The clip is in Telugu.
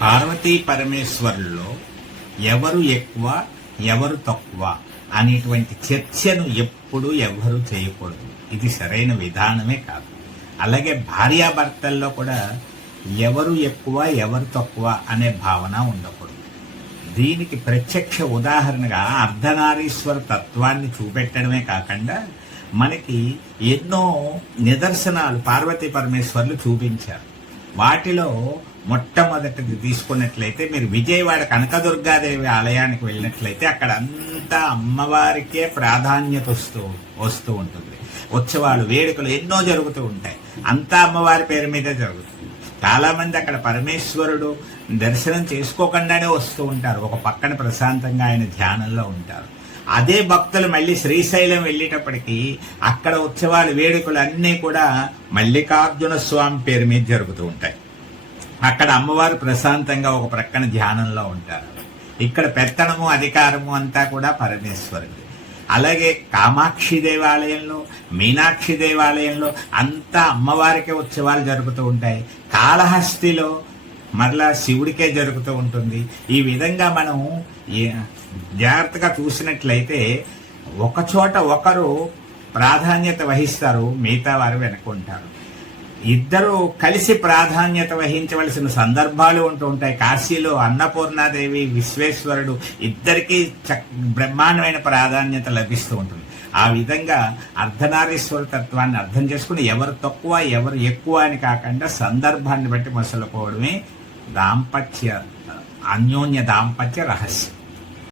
పార్వతీ పరమేశ్వరుల్లో ఎవరు ఎక్కువ ఎవరు తక్కువ అనేటువంటి చర్చను ఎప్పుడు ఎవరు చేయకూడదు. ఇది సరైన విధానమే కాదు. అలాగే భార్యాభర్తల్లో కూడా ఎవరు ఎక్కువ ఎవరు తక్కువ అనే భావన ఉండకూడదు. దీనికి ప్రత్యక్ష ఉదాహరణగా అర్ధనారీశ్వర తత్వాన్ని చూపెట్టడమే కాకుండా మనకి ఎన్నో నిదర్శనాలు పార్వతీ పరమేశ్వర్లు చూపించారు. వాటిలో మొట్టమొదటిది తీసుకున్నట్లయితే మీరు విజయవాడ కనకదుర్గాదేవి ఆలయానికి వెళ్ళినట్లయితే అక్కడ అంతా అమ్మవారికే ప్రాధాన్యత వస్తూ ఉంటుంది. ఉత్సవాలు వేడుకలు ఎన్నో జరుగుతూ ఉంటాయి. అంతా అమ్మవారి పేరు మీదే జరుగుతుంది. చాలా మంది అక్కడ పరమేశ్వరుడు దర్శనం చేసుకోకుండానే వస్తూ ఉంటారు. ఒక పక్కన ప్రశాంతంగా ఆయన ధ్యానంలో ఉంటారు. అదే భక్తులు మళ్ళీ శ్రీశైలం వెళ్ళేటప్పటికీ అక్కడ ఉత్సవాలు వేడుకలు అన్నీ కూడా మల్లికార్జున స్వామి పేరు మీద జరుగుతూ ఉంటాయి. అక్కడ అమ్మవారు ప్రశాంతంగా ఒక ప్రక్కన ధ్యానంలో ఉంటారు. ఇక్కడ పెత్తనము అధికారము అంతా కూడా పరమేశ్వరుడు. అలాగే కామాక్షి దేవాలయంలో, మీనాక్షి దేవాలయంలో అంతా అమ్మవారికే ఉత్సవాలు జరుగుతూ ఉంటాయి. కాళహస్తిలో మరలా శివుడికే జరుగుతూ ఉంటుంది. ఈ విధంగా మనం జాగ్రత్తగా చూసినట్లయితే ఒకచోట ఒకరు ప్రాధాన్యత వహిస్తారు, మిగతా వారు వెనుకుంటారు. ఇద్దరు కలిసి ప్రాధాన్యత వహించవలసిన సందర్భాలు ఉంటూ ఉంటాయి. కాశీలో అన్నపూర్ణాదేవి, విశ్వేశ్వరుడు ఇద్దరికీ బ్రహ్మాండమైన ప్రాధాన్యత లభిస్తూ ఉంటుంది. ఆ విధంగా అర్ధనారీశ్వర తత్వాన్ని అర్థం చేసుకుని ఎవరు తక్కువ ఎవరు ఎక్కువ అని కాకుండా సందర్భాన్ని బట్టి మసలుకోవడమే అన్యోన్య దాంపత్య రహస్యం.